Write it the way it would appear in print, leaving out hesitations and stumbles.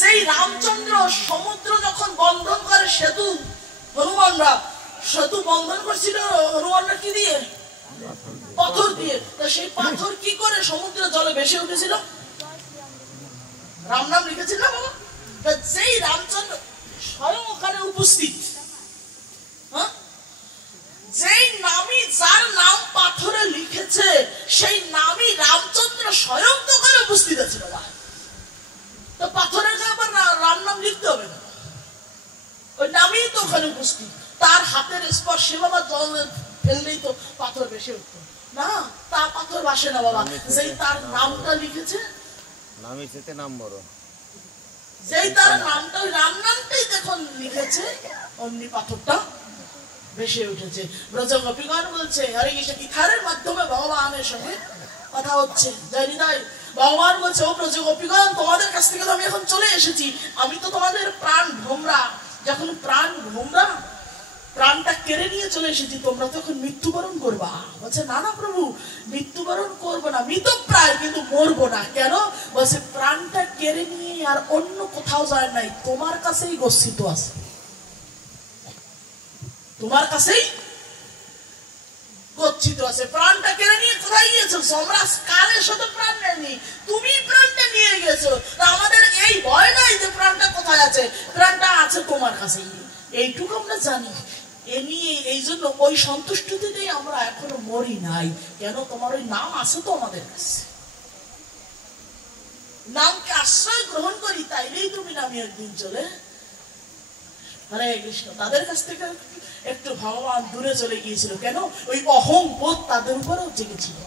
যেই রামচন্দ্র সমুদ্র যখন বন্ধন করে সেতু, হনুমানরা সেতু বন্ধন করছিল হনুমানরা কি দিয়ে? পাথর দিয়ে। তা সেই পাথর কি করে সমুদ্র জলে ভেসে উঠেছিল? রাম নাম লিখেছিল না বাবা? যেই রামচন্দ্র স্বয়ং ওখানে উপস্থিত, যেই নামই যার নাম পাথরে লিখেছে সেই নামই রামচন্দ্র স্বয়ং তো ওখানে উপস্থিত আছে বাবা। তো পাথরের আবার রাম নাম লিখতে হবে না, ওই নামই তো ওখানে উপস্থিত। তার হাতের স্পর্শে বাবা জল ফেললেই তো পাথর ভেসে উঠতো না, তা পাথর ভাসে না বাবা। যেই তার নামটা লিখেছে, নামই সেতে নাম বড়, যেই তার নামটা ওই রাম নামটাই যখন লিখেছে অমনি পাথরটা ভেসে উঠেছে। ব্রজ গোপীগণ বলছে হরে কৃষ্ণ ইথারের মাধ্যমে ভগবানের সঙ্গে কথা হচ্ছে। জয় হৃদয় ভগবান বলছে ও ব্রজ গোপীগণ, তোমাদের কাছ থেকে তো আমি এখন চলে এসেছি, আমি তো তোমাদের প্রাণ ভোমরা, যখন প্রাণ ভোমরা প্রাণটা কেড়ে নিয়ে চলে এসেছি, তোমরা তো এখন মৃত্যুবরণ করবা। বলছে না না প্রভু, মৃত্যুবরণ করবো না, মৃতপ্রায় কিন্তু মরবো না। কেন? বলছে প্রাণটা কেড়ে নিয়ে আর অন্য কোথাও যায় নাই, তোমার কাছেই গচ্ছিত আছে, তোমার কাছেই গচ্ছিত আছে। প্রাণটা কেড়ে নিয়ে কোথায় গিয়েছো? সম্রাট কালের সাথে প্রাণ নেয়নি, তুমি প্রাণটা নিয়ে গেছো। আমাদের এই ভয় নাই যে প্রাণটা কোথায় আছে, প্রাণটা আছে তোমার কাছেই, এইটুকু আমরা জানি। এ নিয়ে এই জন্য ওই সন্তুষ্টিতেই আমরা এখনো মরি নাই। কেন? তোমার ওই নাম আছে তো আমাদের কাছে, নামকে আশ্রয় গ্রহণ করি, তাইলেই তুমি নামি একদিন চলে। হরে কৃষ্ণ। তাদের কাছ থেকে একটু ভগবান দূরে চলে গিয়েছিল। কেন? ওই অহং বোধ তাদের উপরেও জেগেছিল।